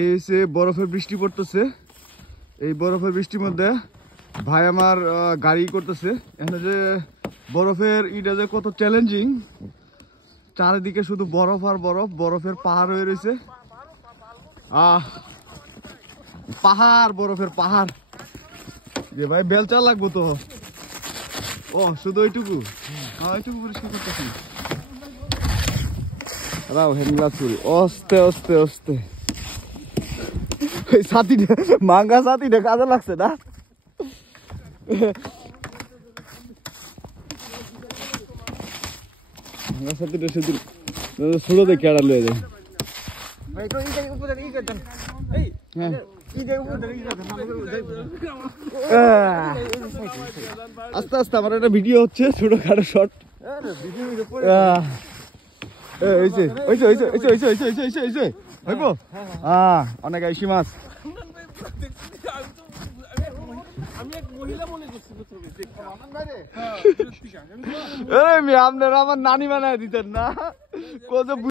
এই হচ্ছে বরফের বৃষ্টি পড়তেছে। এই বরফের বৃষ্টির মধ্যে ভাই আমার গাড়ি করতেছে। এখানে যে বরফের ইটা যে কত চ্যালেঞ্জিং, চারিদিকে শুধু বরফ আর বরফ, বরফের পাহাড় হয়ে রয়েছে। পাহাড়, বরফের পাহাড় যে ভাই বেলচা লাগবো তো। ও শুধু ওইটুকু, ওইটুকু পরিষ্কার করতেছি। অস্তে অস্তে অস্তে সাথীটা মাঙ্গা সাথীটা কাজে লাগছে না। মাঙ্গা সাথীটা সেদিন ছোট দেখে আড়াল হয়ে যায়। আস্তে আস্তে আমার একটা ভিডিও হচ্ছে, ছোটখাটো শর্ট। অনেক আইসি মাছ। আপনারা আমার নানি বানায় দিতেন না।